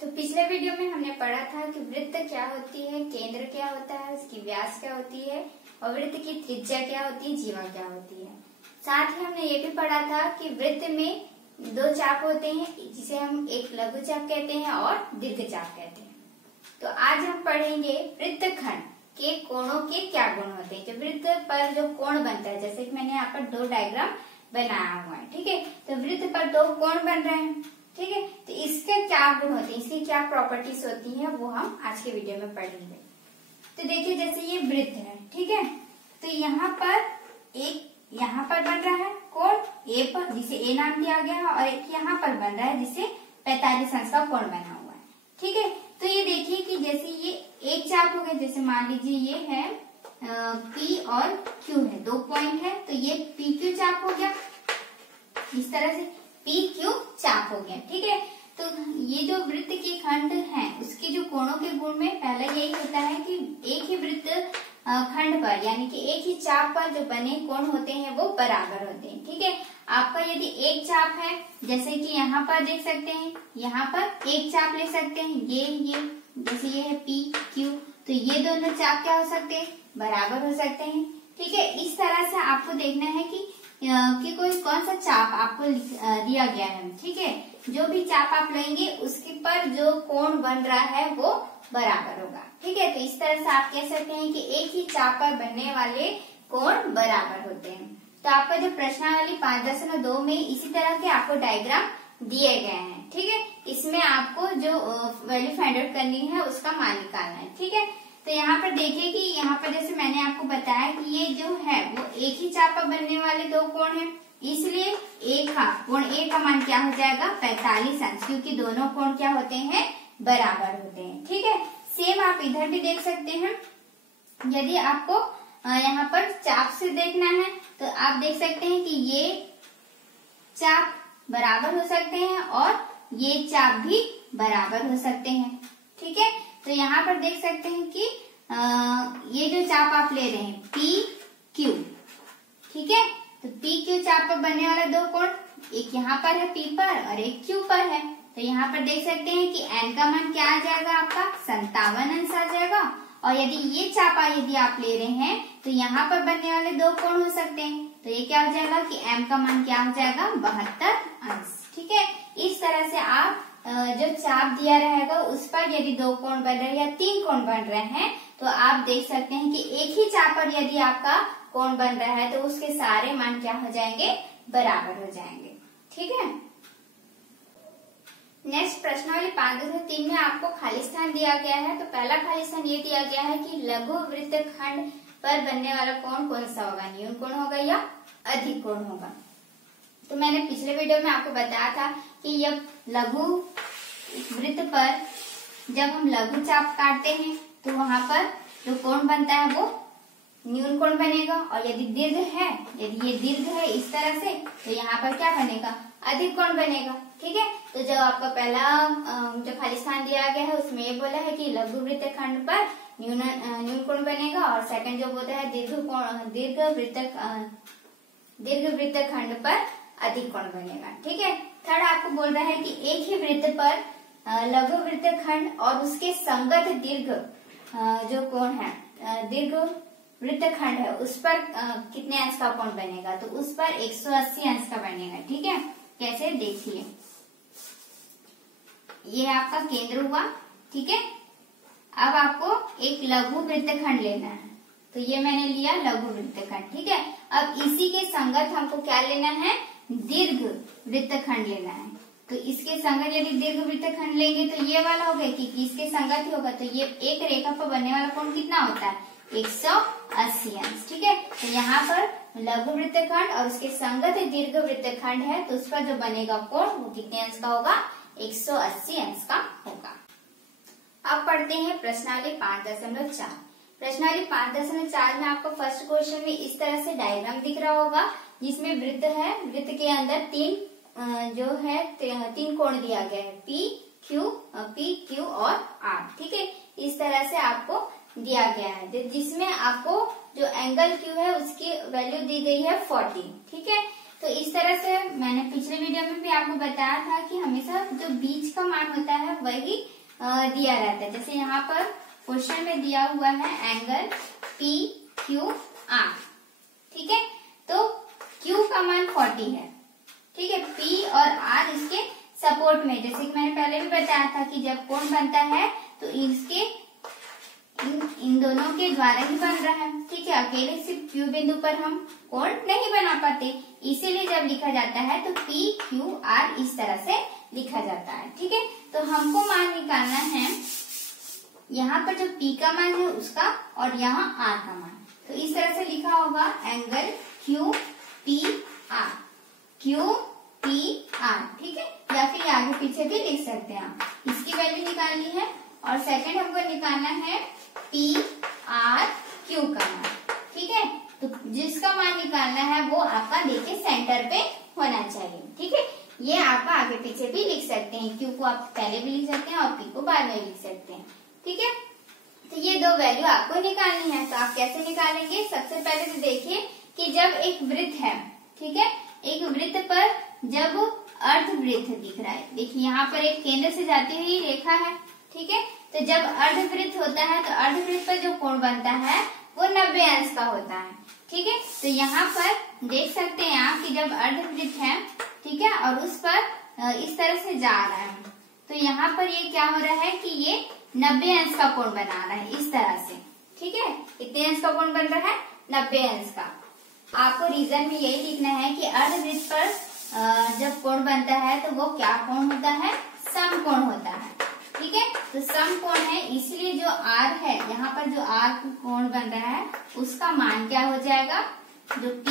तो पिछले वीडियो में हमने पढ़ा था कि वृत्त क्या होती है, केंद्र क्या होता है, उसकी व्यास क्या होती है और वृत्त की त्रिज्या क्या होती है, जीवा क्या होती है। साथ ही हमने ये भी पढ़ा था कि वृत्त में दो चाप होते हैं, जिसे हम एक लघु चाप कहते हैं और दीर्घ चाप कहते हैं। तो आज हम पढ़ेंगे वृत्तखंड के कोणों के क्या गुण होते हैं। जो वृत्त पर जो कोण बनता है, जैसे कि मैंने यहाँ पर दो डायग्राम बनाया हुआ है, ठीक है। तो वृत्त पर दो कोण बन रहे हैं, ठीक है। तो इसके क्या गुण होते हैं, इसकी क्या प्रॉपर्टीज होती हैं, वो हम आज के वीडियो में पढ़ेंगे। तो देखिए, जैसे ये वृत्त है, ठीक है। तो यहाँ पर एक यहाँ पर बन रहा है कोण ए पर, जिसे ए नाम दिया गया है, और एक यहाँ पर बन रहा है जिसे 45 अंश का कोण बना हुआ है, ठीक है। तो ये देखिए कि जैसे ये एक चाप हो गया, जैसे मान लीजिए ये है P और Q है, दो पॉइंट है, तो ये PQ चाप हो गया। इस तरह से PQ चाप हो गया, ठीक है। तो ये जो वृत्त के खंड हैं, उसके जो कोणों के गुण में पहला यही होता है कि एक ही वृत्त खंड पर, यानी कि एक ही चाप पर जो बने कोण होते हैं वो बराबर होते हैं, ठीक है। आपका यदि एक चाप है, जैसे कि यहाँ पर देख सकते हैं, यहाँ पर एक चाप ले सकते हैं, ये जैसे ये है PQ, तो ये दोनों चाप क्या हो सकते हैं, बराबर हो सकते हैं, ठीक है। इस तरह से आपको देखना है कि कोई कौन सा चाप आपको दिया गया है, ठीक है। जो भी चाप आप लेंगे उसके पर जो कोण बन रहा है वो बराबर होगा, ठीक है। तो इस तरह से आप कह सकते हैं कि एक ही चाप पर बनने वाले कोण बराबर होते हैं। तो आपका जो प्रश्नावली 5.2 में इसी तरह के आपको डायग्राम दिए गए हैं, ठीक है। इसमें आपको जो वैल्यू फाइंड आउट करनी है उसका मान निकालना है, ठीक है। तो यहाँ पर देखिए कि यहाँ पर जैसे मैंने आपको बताया कि ये जो है वो एक ही चाप पर बनने वाले दो कोण हैं, इसलिए कोण ए का मान क्या हो जाएगा, 45 अंश, क्योंकि दोनों कोण क्या होते हैं, बराबर होते हैं, ठीक है। सेम आप इधर भी देख सकते हैं। यदि आपको यहाँ पर चाप से देखना है तो आप देख सकते हैं कि ये चाप बराबर हो सकते हैं और ये चाप भी बराबर हो सकते हैं, ठीक है। तो यहाँ पर देख सकते हैं कि ये जो चाप आप ले रहे हैं PQ, ठीक है। तो PQ चाप पर बनने वाला दो कोण, एक यहाँ पर है P पर और एक Q पर है। तो यहाँ पर देख सकते हैं कि n का मान क्या आ जाएगा, आपका 57 अंश आ जाएगा। और यदि ये चापा यदि आप ले रहे हैं तो यहाँ पर बनने वाले दो कोण हो सकते हैं, तो ये क्या हो जाएगा कि m का मान क्या हो जाएगा, 72 अंश, ठीक है। इस तरह से आप जो चाप दिया रहेगा उस पर यदि दो कोण बन रहे हैं या तीन कोण बन रहे हैं, तो आप देख सकते हैं कि एक ही चाप पर यदि आपका कोण बन रहा है तो उसके सारे मान क्या हो जाएंगे, बराबर हो जाएंगे, ठीक है। नेक्स्ट प्रश्नावली 5.3 में आपको खाली स्थान दिया गया है। तो पहला खाली स्थान ये दिया गया है कि लघु वृत्तखंड पर बनने वाला कोण कौन सा होगा, न्यून कोण होगा या अधिक कोण होगा। तो मैंने पिछले वीडियो में आपको बताया था कि जब लघु वृत्त पर जब हम लघु चाप काटते हैं तो वहां पर जो कोण बनता है वो न्यून कोण बनेगा, और यदि दीर्घ है, यदि ये दीर्घ है इस तरह से, तो यहाँ पर क्या बनेगा, अधिक कोण बनेगा, ठीक है। तो जब आपका पहला जो खाली स्थान दिया गया है उसमें ये बोला है कि लघु वृत्तखंड पर न्यून कोण बनेगा, और सेकंड जो बोलता है दीर्घ वृत्तखंड पर अधिक कोण बनेगा, ठीक है। थर्ड आपको बोल रहा है कि एक ही वृत्त पर लघु वृत्तखंड और उसके संगत दीर्घ जो कोण है, दीर्घ वृत्तखंड है, उस पर कितने अंश का कोण बनेगा, तो उस पर 180 अंश का बनेगा, ठीक है। कैसे, देखिए, ये आपका केंद्र हुआ, ठीक है। अब आपको एक लघु वृत्तखंड लेना है, तो ये मैंने लिया लघु वृत्तखंड, ठीक है। अब इसी के संगत हमको क्या लेना है, दीर्घ वृत्तखंड लेना है। तो इसके संगत यदि दीर्घ वृत्तखंड लेंगे तो ये वाला हो गया कि इसके संगत ही होगा, तो ये एक रेखा पर बनने वाला कोण कितना होता है, 180 अंश, ठीक है। तो यहाँ पर लघु वृत्तखंड और उसके संगत दीर्घ वृत्तखंड है, तो उस पर जो बनेगा कोण वो कितने अंश का होगा, 180 अंश का होगा। अब पढ़ते हैं प्रश्नावली 5.4। प्रश्नावली 5.4 में आपको फर्स्ट क्वेश्चन में इस तरह से डायग्राम दिख रहा होगा, जिसमें वृत्त है, वृत्त के अंदर तीन कोण दिया गया है, P, Q और R, ठीक है। इस तरह से आपको दिया गया है, जिसमें आपको जो एंगल Q है उसकी वैल्यू दी गई है 40, ठीक है। तो तो इस तरह से मैंने पिछले वीडियो में भी आपको बताया था कि हमेशा जो बीच का मान होता है वही दिया रहता है। जैसे यहाँ पर क्वेश्चन में दिया हुआ है एंगल पी क्यू आर, ठीक है। तो Q का मान 40 है, ठीक है। P और R इसके सपोर्ट में, जैसे कि मैंने पहले भी बताया था कि जब कोण बनता है तो इसके इन दोनों के द्वारा ही बन रहा है, ठीक है। अकेले सिर्फ Q बिंदु पर हम कोण नहीं बना पाते, इसीलिए जब लिखा जाता है तो P Q R इस तरह से लिखा जाता है, ठीक है। तो हमको मान निकालना है यहाँ पर जो P का मान है उसका और यहाँ R का मान। तो इस तरह से लिखा होगा angle Q P R, Q P R, ठीक है। या फिर आगे पीछे भी लिख सकते हैं आप। इसकी वैल्यू निकालनी है और सेकंड हमको निकालना है P R Q का मान, ठीक है। तो जिसका मान निकालना है वो आपका देखिए सेंटर पे होना चाहिए, ठीक है। ये आप आगे पीछे भी लिख सकते हैं, Q को आप पहले भी लिख सकते हैं और P को बाद में लिख सकते हैं, ठीक है। तो ये दो वैल्यू आपको निकालनी है। तो आप कैसे निकालेंगे? सबसे पहले तो देखिए कि जब एक वृत्त है, ठीक है, एक वृत्त पर जब अर्धवृत्त दिख रहा है, देखिए यहाँ पर एक केंद्र से जाती हुई रेखा है, ठीक है। तो जब अर्धवृत्त होता है तो अर्धवृत्त पर जो कोण बनता है वो 90 अंश का होता है, ठीक है। तो यहाँ पर देख सकते हैं आप कि जब अर्धवृत्त है, ठीक है, और उस पर इस तरह से जा रहा है, तो यहाँ पर ये क्या हो रहा है कि ये 90 अंश का कोण बना रहा है इस तरह से, ठीक है। कितने अंश का कोण बन रहा है? 90 अंश का। आपको रीजन में यही लिखना है कि अर्धवृत्त पर जब कोण बनता है तो वो क्या कोण होता है? समकोण होता है, ठीक है। तो समकोण है, इसलिए जो R है, यहाँ पर जो R कोण बन रहा है उसका मान क्या हो जाएगा? जो P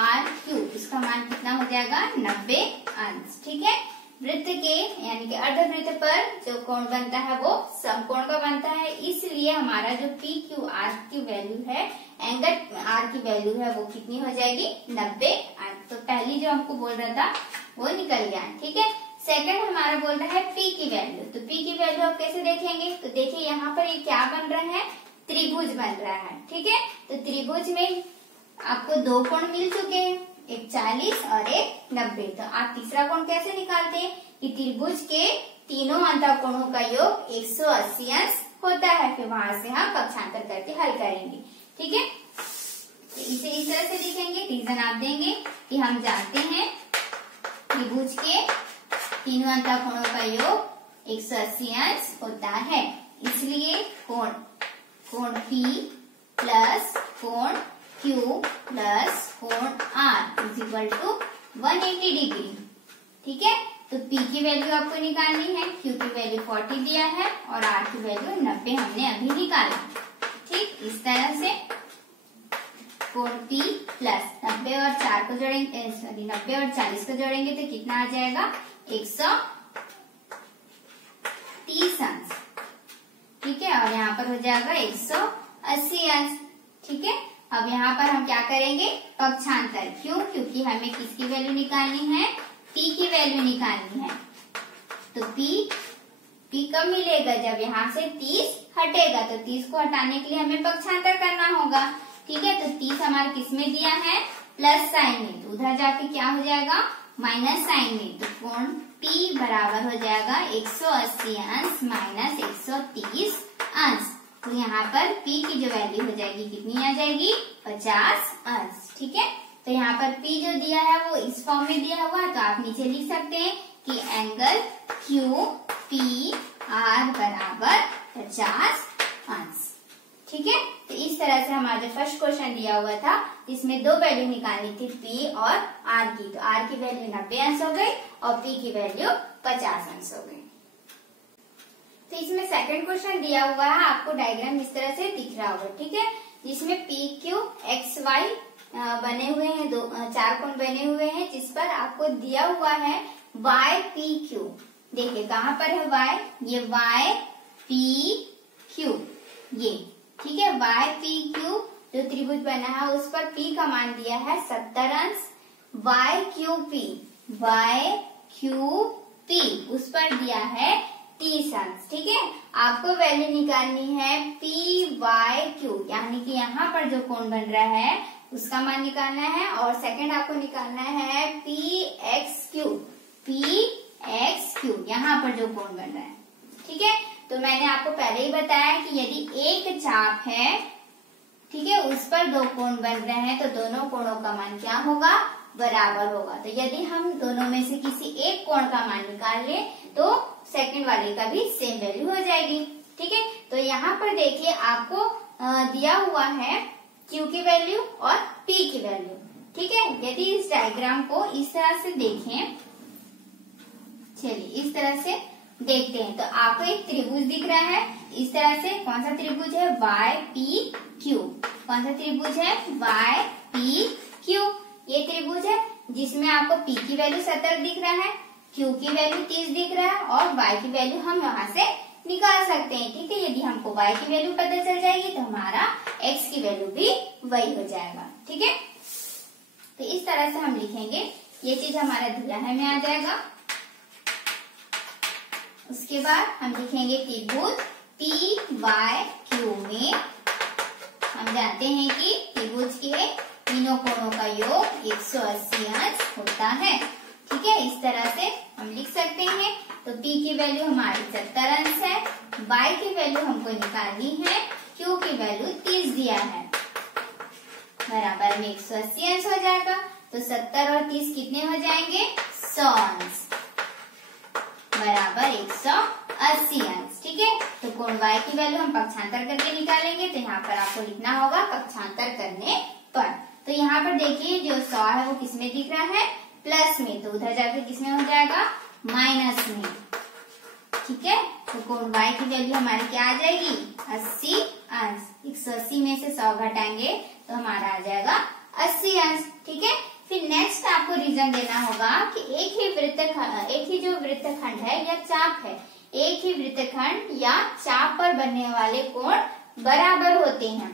R Q, उसका मान कितना हो जाएगा? 90 अंश, ठीक है। वृत्त के यानी कि अर्धवृत्त पर जो कोण बनता है वो समकोण का बनता है, इसलिए हमारा जो P Q R की वैल्यू है, एंगल R की वैल्यू है, वो कितनी हो जाएगी? 90 अंश। तो पहली जो हमको बोल रहा था वो निकल गया, ठीक है। सेकंड हमारा बोल रहा है P की वैल्यू। तो P की वैल्यू आप कैसे देखेंगे? तो देखिए यहाँ पर ये क्या बन रहा है? त्रिभुज बन रहा है, ठीक है। तो त्रिभुज में आपको दो कोण मिल चुके हैं, एक 40 और एक 90। तो आप तीसरा कोण कैसे निकालते हैं? कि त्रिभुज के तीनों अंतःकोणों का योग 180 अंश होता है। फिर वहां से हम पक्षांतर करके हल करेंगे, ठीक है। तो इसे इस तरह से लिखेंगे। रीजन आप देंगे कि हम जानते हैं त्रिभुज के तीनों अंतःकोणों का योग 180 अंश होता है, इसलिए कोण P प्लस कोण Q प्लस कोण R is equal to 180 degree, ठीक है। तो P की वैल्यू आपको निकालनी है, Q की वैल्यू 40 दिया है और R की वैल्यू 90 हमने अभी निकाला, ठीक। इस तरह से कोण P प्लस 90 और 4 को जोड़ेंगे, 90 और 40 को जोड़ेंगे तो कितना आ जाएगा? 130 अंश, ठीक है। और यहाँ पर हो जाएगा 180 अंश, ठीक है। अब यहाँ पर हम क्या करेंगे? पक्षांतर। क्यों? क्योंकि हमें किसकी वैल्यू निकालनी है? P की वैल्यू निकालनी है। तो P कब मिलेगा? जब यहाँ से 30 हटेगा। तो 30 को हटाने के लिए हमें पक्षांतर करना होगा, ठीक है। तो 30 हमारे किस में दिया है? प्लस साइन में। तो उधर जाके क्या हो जाएगा? माइनस साइन में। तो कोण P बराबर हो जाएगा 180 अंश माइनस 130 अंश। तो यहाँ पर P की जो वैल्यू हो जाएगी कितनी आ जाएगी? 50 अंश, ठीक है। तो यहाँ पर P जो दिया है वो इस फॉर्म में दिया हुआ है, तो आप नीचे लिख सकते हैं कि एंगल Q P R बराबर 50 अंश, ठीक है। तो इस तरह से हमारा जो फर्स्ट क्वेश्चन दिया हुआ था इसमें दो वैल्यू निकालनी थी P और R की। तो R की वैल्यू 90 अंश हो गई और P की वैल्यू 50 अंश हो गई। तो इसमें सेकंड क्वेश्चन दिया हुआ है, आपको डायग्राम इस तरह से दिख रहा होगा, ठीक है। जिसमें PQ XY बने हुए हैं, चार कोण बने हुए हैं, जिस पर आपको दिया हुआ है YPQ। देखिए कहाँ पर है Y? ये YPQ, ये ठीक है। YPQ जो त्रिभुज बना है उस पर P का मान दिया है 70 अंश। YQP उस पर दिया है 30 अंश, ठीक है। आपको वैल्यू निकालनी है PYQ, यानी कि यहाँ पर जो कोण बन रहा है उसका मान निकालना है, और सेकंड आपको निकालना है PXQ, यहाँ पर जो कोण बन रहा है। ठीक है, तो मैंने आपको पहले ही बताया कि यदि एक चाप है, ठीक है, उस पर दो कोण बन रहे हैं तो दोनों कोणों का मान क्या होगा, बराबर होगा। तो यदि हम दोनों में से किसी एक कोण का मान निकाल ले तो सेकंड वाले का भी सेम वैल्यू हो जाएगी। ठीक है, तो यहाँ पर देखिए आपको दिया हुआ है Q की वैल्यू और P की वैल्यू। ठीक है, यदि इस डायग्राम को इस तरह से देखें, चलिए इस तरह से देखते हैं, तो आपको एक त्रिभुज दिख रहा है इस तरह से। कौन सा त्रिभुज है, YPQ। कौन सा त्रिभुज है, YPQ। ये त्रिभुज है जिसमें आपको P की वैल्यू 70 दिख रहा है, Q की वैल्यू 30 दिख रहा है, और Y की वैल्यू हम यहाँ से निकाल सकते हैं। ठीक है, यदि हमको Y की वैल्यू पता चल जाएगी तो हमारा X की वैल्यू भी वही हो जाएगा। ठीक है, तो इस तरह से हम लिखेंगे, ये चीज हमारा दिया में आ जाएगा। उसके बाद हम लिखेंगे त्रिभुज PYQ में हम जानते हैं कि त्रिभुज के तीनों कोणों का योग 180 अंश होता है। ठीक है, इस तरह से हम लिख सकते हैं। तो P की वैल्यू हमारी 70 अंश है, Y की वैल्यू हमको निकालनी है, Q की वैल्यू 30 दिया है, बराबर में 180 अंश हो जाएगा। तो 70 और 30 कितने हो जाएंगे, 100 अंश, बराबर 180 अंश। ठीक है, तो कोण Y की वैल्यू हम पक्षांतर करके निकालेंगे, तो यहाँ पर आपको लिखना होगा पक्षांतर करने पर। तो यहाँ पर देखिए जो 100 है वो किसमें दिख रहा है, प्लस में, तो उधर जाकर किसमें हो जाएगा, माइनस में। ठीक है, तो कोण Y की वैल्यू हमारी क्या आ जाएगी, 80 अंश। 180 में से 100 घटाएंगे तो हमारा आ जाएगा 80 अंश। ठीक है, फिर नेक्स्ट आपको रीजन देना होगा कि एक ही जो वृत्तखंड है या चाप है, एक ही वृत्तखंड या चाप पर बनने वाले कोण बराबर होते हैं।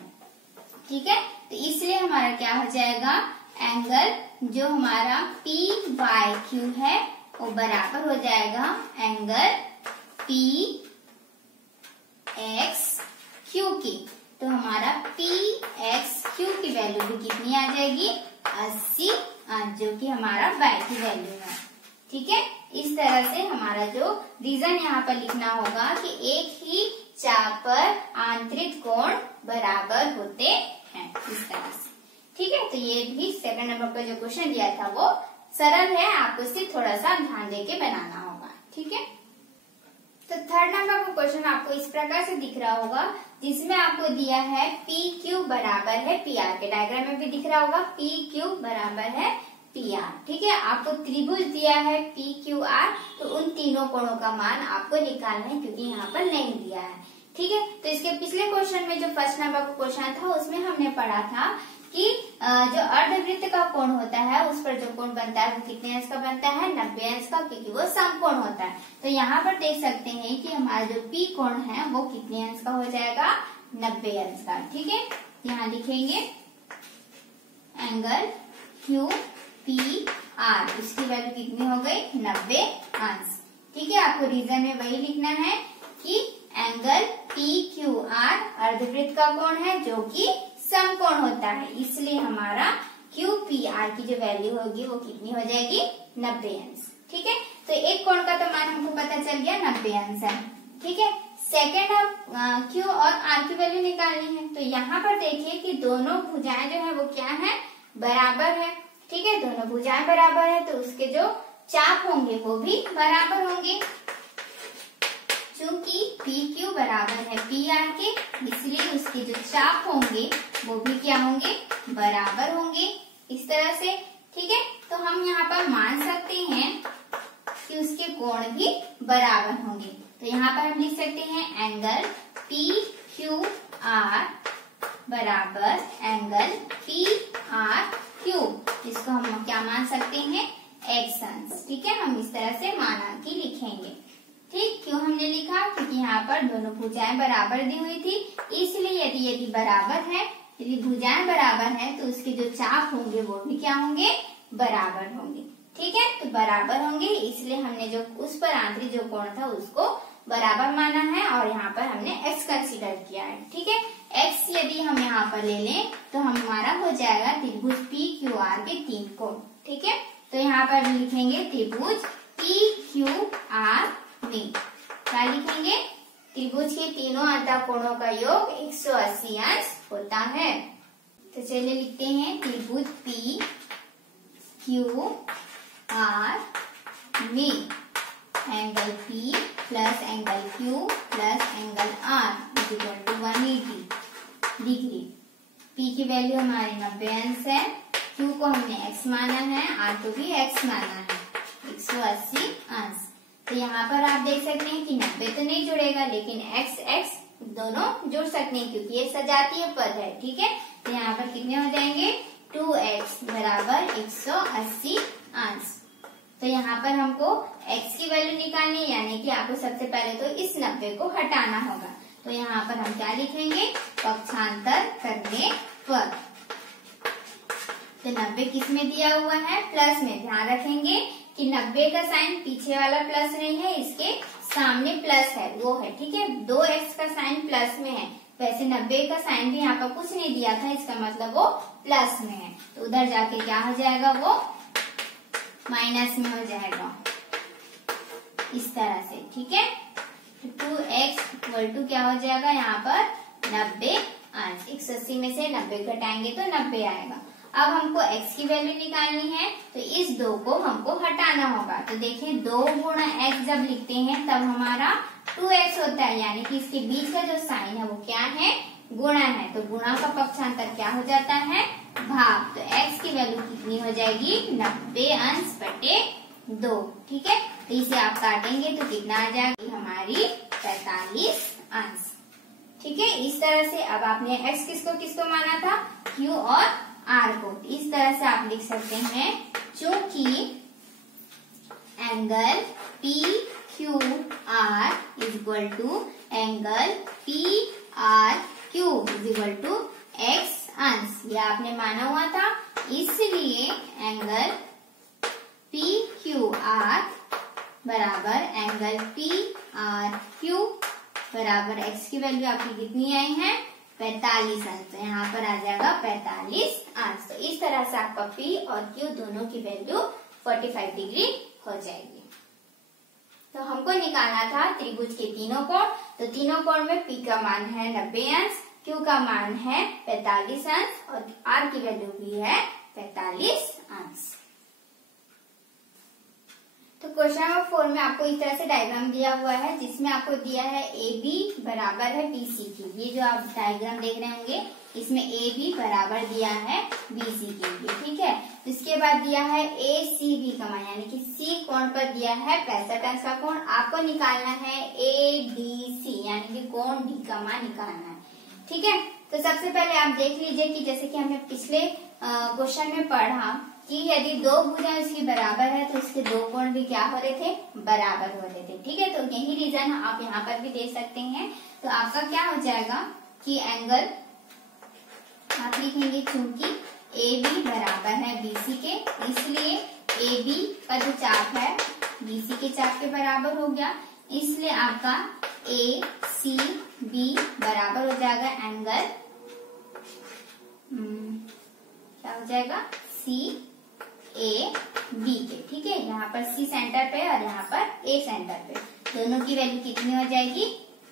ठीक है, तो इसलिए हमारा क्या हो जाएगा, एंगल जो हमारा PYQ है वो बराबर हो जाएगा एंगल PXQ की। तो हमारा PXQ की वैल्यू भी कितनी आ जाएगी, 80 अंश, जो कि हमारा Y की वैल्यू है। ठीक है, इस तरह से हमारा जो रीजन यहाँ पर लिखना होगा कि एक ही चाप पर आंतरिक कोण बराबर होते हैं, इस तरह से। ठीक है, तो ये भी सेकंड नंबर पर जो क्वेश्चन दिया था वो सरल है, आपको सिर्फ थोड़ा सा ध्यान देके बनाना होगा। ठीक है, तो थर्ड नंबर का क्वेश्चन आपको इस प्रकार से दिख रहा होगा, जिसमें आपको दिया है PQ बराबर है PR, के डायग्राम में भी दिख रहा होगा PQ बराबर है PR। ठीक है, आपको त्रिभुज दिया है PQR, तो उन तीनों कोणों का मान आपको निकालना है, क्योंकि यहाँ पर नहीं दिया है। ठीक है, तो इसके पिछले क्वेश्चन में जो फर्स्ट नंबर का क्वेश्चन था उसमें हमने पढ़ा था कि जो अर्धवृत्त का कोण होता है उस पर जो कोण बनता है वो कितने अंश का बनता है, 90 अंश का, क्योंकि वो समकोण होता है। तो यहाँ पर देख सकते हैं कि हमारा जो P कोण है वो कितने अंश का हो जाएगा, 90 अंश का। ठीक है, यहाँ लिखेंगे एंगल QPR, इसकी वैल्यू कितनी हो गई, 90 अंश। ठीक है, आपको रीजन में वही लिखना है कि एंगल PQR अर्धवृत्त का कोण है जो कि समकोण होता है, इसलिए हमारा QPR की जो वैल्यू होगी वो कितनी हो जाएगी, 90 अंश। ठीक है, तो एक कोण का तो मान हमको पता चल गया 90 अंश है। ठीक है, सेकेंड अब Q और R की वैल्यू निकालनी है। तो यहाँ पर देखिए कि दोनों भुजाएं जो है वो क्या है, बराबर है। ठीक है, दोनों भुजाएं बराबर है तो उसके जो चाप होंगे वो भी बराबर होंगे। चूंकि PQ बराबर है PR के, इसलिए उसके जो चाप होंगे वो भी क्या होंगे, बराबर होंगे, इस तरह से। ठीक है, तो हम यहाँ पर मान सकते हैं कि उसके कोण भी बराबर होंगे। तो यहाँ पर हम लिख सकते हैं एंगल PQR बराबर एंगल PRQ, इसको हम क्या मान सकते हैं, x अंश। ठीक है, हम इस तरह से माना कि लिखेंगे। ठीक, क्यों हमने लिखा, क्योंकि यहाँ पर दोनों भुजाएं बराबर दी हुई थी, इसलिए यदि बराबर है, यदि भुजाएं बराबर हैं तो उसके जो चाप होंगे वो भी क्या होंगे, बराबर होंगे। ठीक है, तो बराबर होंगे, इसलिए हमने जो उस पर आंतरिक जो कोण था उसको बराबर माना है और यहाँ पर हमने x कंसीडर किया है। ठीक है, x यदि हम यहाँ पर ले लें तो हमारा हो जाएगा त्रिभुज PQR के 3 कोण। ठीक है, तो यहाँ पर लिखेंगे त्रिभुज PQR में क्या लिखेंगे, त्रिभुज के तीनों अंतःकोणों का योग 180 अंश होता है। तो चलिए लिखते हैं त्रिभुज PQR में angle P plus angle Q plus angle R equal to 180 degree. P की वैल्यू हमारी 90 अंश है, Q को हमने x माना है, R को भी x माना है, 180 अंश। तो यहाँ पर आप देख सकते हैं कि 90 तो नहीं जुड़ेगा लेकिन x दोनों जुड़ सकते हैं क्योंकि ये सजातीय पद है। ठीक है, तो यहाँ पर कितने हो जाएंगे 2x बराबर 180 अंश। तो यहाँ पर हमको x की वैल्यू निकालनी है, यानी कि आपको सबसे पहले तो इस 90 को हटाना होगा। तो यहाँ पर हम क्या लिखेंगे, पक्षांतर करने पर। तो 90 किस में दिया हुआ है, प्लस में। ध्यान रखेंगे कि 90 का साइन पीछे वाला प्लस नहीं है, इसके सामने प्लस है वो है। ठीक है, 2x का साइन प्लस में है, वैसे 90 का साइन भी यहाँ पर कुछ नहीं दिया था, इसका मतलब वो प्लस में है। तो उधर जाके क्या हो जाएगा, वो माइनस में हो जाएगा इस तरह से। ठीक है, तो 2x इक्वल टू क्या हो जाएगा यहाँ पर 90 अंश। 180 में से 90 घटाएंगे तो 90 आएगा। अब हमको x की वैल्यू निकालनी है, तो इस 2 को हमको हटाना होगा। तो देखिए 2 गुणा x जब लिखते हैं तब हमारा 2x होता है, यानी कि इसके बीच का जो साइन है वो क्या है, गुणा है। तो गुणा का पक्षांतर क्या हो जाता है, भाग। तो x की वैल्यू कितनी हो जाएगी, 90 अंश बटे 2। ठीक है, तो इसे आप काटेंगे तो कितना आ जाएगी हमारी 45 अंश। ठीक है, इस तरह से अब आपने x किसको माना था, q और r को। इस तरह से आप लिख सकते हैं, चूंकि angle PQR is equal to angle PRQ is equal to x अंश, ये आपने माना हुआ था, इसलिए एंगल PQR बराबर एंगल PRQ बराबर x की वैल्यू आपकी कितनी आई है, 45 अंश। तो यहाँ पर आ जाएगा 45 अंश। तो इस तरह से आपका P और Q दोनों की वैल्यू 45 डिग्री हो जाएगी। तो हमको निकालना था त्रिभुज के तीनों कोण। तो तीनों कोण में P का मान है 90 अंश, Q का मान है 45 अंश और R की वैल्यू भी है 45 अंश। तो क्वेश्चन नंबर 4 में आपको इस तरह से डायग्राम दिया हुआ है, जिसमें आपको दिया है AB बराबर है BC की। ये जो आप डायग्राम देख रहे होंगे इसमें AB बराबर दिया है BC के लिए। ठीक है, इसके बाद दिया है ACB का मान, यानी कि C कोण पर दिया है 65 अंश का कोण। आपको निकालना है ADC, यानी कि कोण D का मान निकालना है। ठीक है, तो सबसे पहले आप देख लीजिए कि जैसे कि हमने पिछले क्वेश्चन में पढ़ा कि यदि 2 भुजाएं इसकी बराबर है तो इसके 2 कोण भी क्या हो रहे थे, बराबर हो रहे थे। ठीक है, तो यही रीजन आप यहाँ पर भी दे सकते हैं। तो आपका क्या हो जाएगा कि एंगल आप लिखेंगे, चूंकि AB बराबर है BC के, इसलिए AB का जो चाप है BC के चाप के बराबर हो गया, इसलिए आपका ACB बराबर हो जाएगा एंगल क्या हो जाएगा, CAB के। ठीक है, यहाँ पर C सेंटर पे और यहाँ पर A सेंटर पे, दोनों की वैल्यू कितनी हो जाएगी,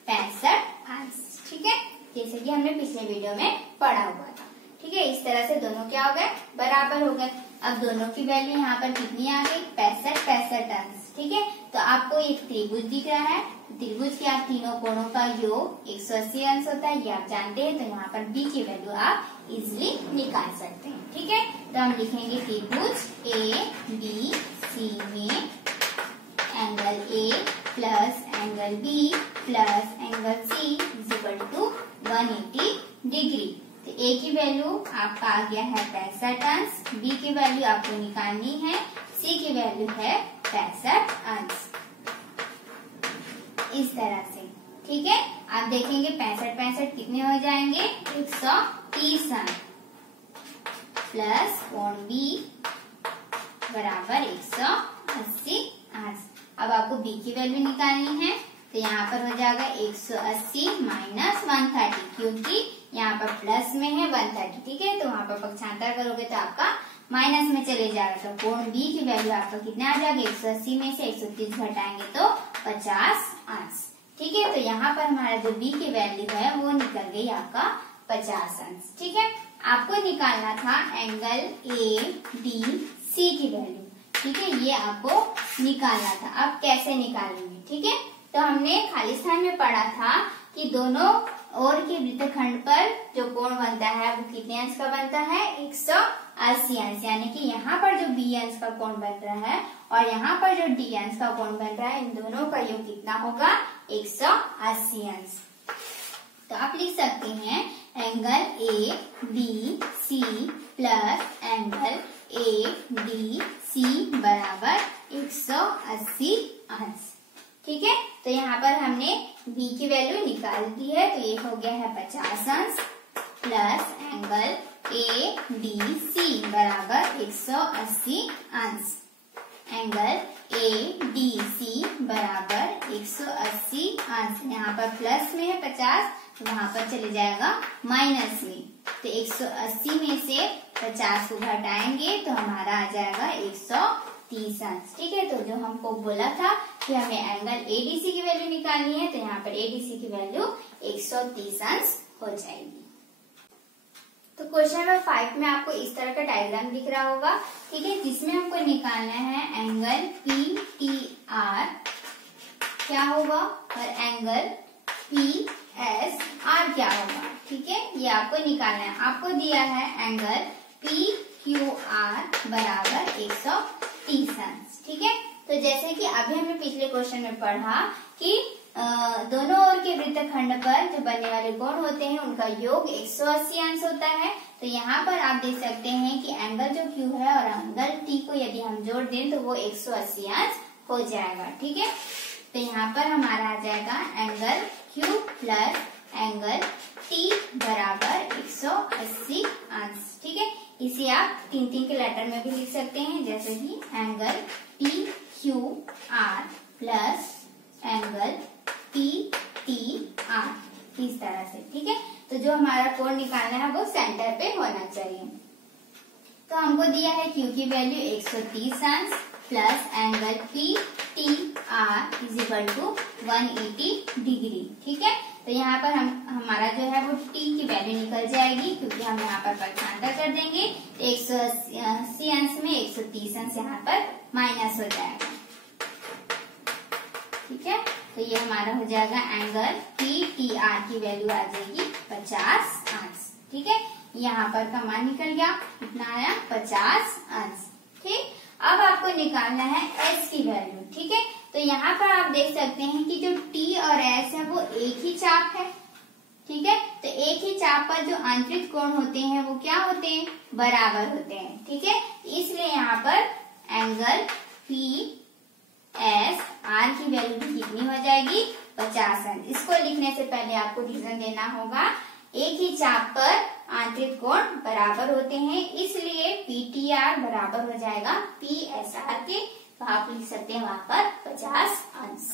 65 अंश। ठीक है, जैसे कि हमने पिछले वीडियो में पढ़ा हुआ था। ठीक है, इस तरह से दोनों क्या हो गए, बराबर हो गए। अब दोनों की वैल्यू यहाँ पर कितनी आ गई, 65 अंश। ठीक है, तो आपको एक त्रिभुज दिख रहा है, त्रिभुज के आप तीनों कोणों का योग 180 अंश होता है, ये आप जानते हैं। तो यहाँ पर B की वैल्यू आप इजिली निकाल सकते हैं। ठीक है, तो हम लिखेंगे त्रिभुज ABC में angle A plus angle B plus angle C is equal to 180 degree. तो A की वैल्यू आपका आ गया है 65 अंश, B की वैल्यू आपको निकालनी है, C की वैल्यू है 65 अंश। इस तरह से। ठीक है, आप देखेंगे 65 कितने हो जाएंगे, 130 अंश प्लस कोण B बराबर 180 अंश। अब आपको B की वैल्यू निकालनी है, तो यहाँ पर हो जाएगा 180 माइनस 130, क्योंकि यहाँ पर प्लस में है 130, ठीक है। तो वहाँ पर पक्षांतर करोगे तो आपका माइनस में चले जाएगा। तो कोण बी की वैल्यू आपका कितना आ जाएगा, 180 में से 130 घटाएंगे तो 50 अंश, ठीक है। तो यहाँ पर हमारा जो बी की वैल्यू है वो निकल गई आपका 50 अंश, ठीक है। आपको निकालना था एंगल ए डी सी की वैल्यू, ठीक है, ये आपको निकालना था। अब कैसे निकालेंगे, ठीक है। तो हमने खाली स्थान में पढ़ा था कि दोनों ओर के वृत्तखंड पर जो कोण बनता है वो कितने अंश का बनता है, 180 अंश, यानी कि यहाँ पर जो बी अंश का कोण बन रहा है और यहाँ पर जो डी अंश का कोण बन रहा है, इन दोनों का योग कितना होगा, 180 अंश। तो आप लिख सकते हैं angle A B C plus angle A D C बराबर 180 अंश, ठीक है। तो यहाँ पर हमने b की वैल्यू निकाल दी है, तो ये हो गया है 50 अंश plus angle A D C बराबर 180 अंश, एंगल ए डी सी बराबर 180 अंश। यहाँ पर प्लस में है 50, तो वहां पर चले जाएगा माइनस में, तो 180 में से 50 को घटाएंगे तो हमारा आ जाएगा 130 अंश, ठीक है। तो जो हमको बोला था कि हमें एंगल एडीसी की वैल्यू निकालनी है, तो यहाँ पर एडीसी की वैल्यू 130 अंश हो जाएगी। तो क्वेश्चन नंबर 5 में आपको इस तरह का डायग्राम दिख रहा होगा, ठीक है, जिसमें हमको निकालना है एंगल पी टी आर क्या होगा और एंगल पी एस आर क्या होगा, ठीक है, ये आपको निकालना है। आपको दिया है एंगल पी क्यू आर बराबर 130 अंश, ठीक है। तो जैसे कि अभी हमने पिछले क्वेश्चन में पढ़ा कि दोनों ओर के वृत्तखंड पर जो बनने वाले कोण होते हैं उनका योग 180 अंश होता है। तो यहाँ पर आप देख सकते हैं कि एंगल जो Q है और एंगल T को यदि हम जोड़ दें तो वो 180 अंश हो जाएगा, ठीक है। तो यहाँ पर हमारा आ जाएगा angle Q plus angle T बराबर 180 अंश, ठीक है। इसे आप 3-3 के लेटर में भी लिख सकते हैं, जैसे कि angle P Q R plus angle P T R, इस तरह से, ठीक है। तो जो हमारा कोण निकालना है वो सेंटर पे होना चाहिए। तो हमको दिया है Q की वैल्यू 130 अंश plus angle P T R is equal to 180 degree, ठीक है। तो यहाँ पर हमारा जो है वो T की वैल्यू निकल जाएगी, क्योंकि हम यहाँ पर पक्षांतर कर देंगे। 180 अंश में 130 अंश यहाँ पर माइनस हो जाएगा, ठीक है। तो ये हमारा हो जाएगा एंगल पी टी आर की वैल्यू आ जाएगी 50 अंश, ठीक है। यहाँ पर का मान निकल गया, कितना आया 50 अंश, ठीक। अब आपको निकालना है एस की वैल्यू, ठीक है। तो यहाँ पर आप देख सकते हैं कि जो टी और एस है वो एक ही चाप है, ठीक है। तो एक ही चाप पर जो आंतरिक कोण होते हैं वो क्या होते हैं, बराबर होते हैं, ठीक है। इसलिए यहाँ पर एंगल पी एस आर की वैल्यू भी कितनी हो जाएगी, 50 अंश। इसको लिखने से पहले आपको रीजन देना होगा, एक ही चाप पर आंतरिक कोण बराबर होते हैं, इसलिए पीटीआर बराबर हो जाएगा पीएसआर के। तो आप लिख सकते हैं वहां पर 50 अंश।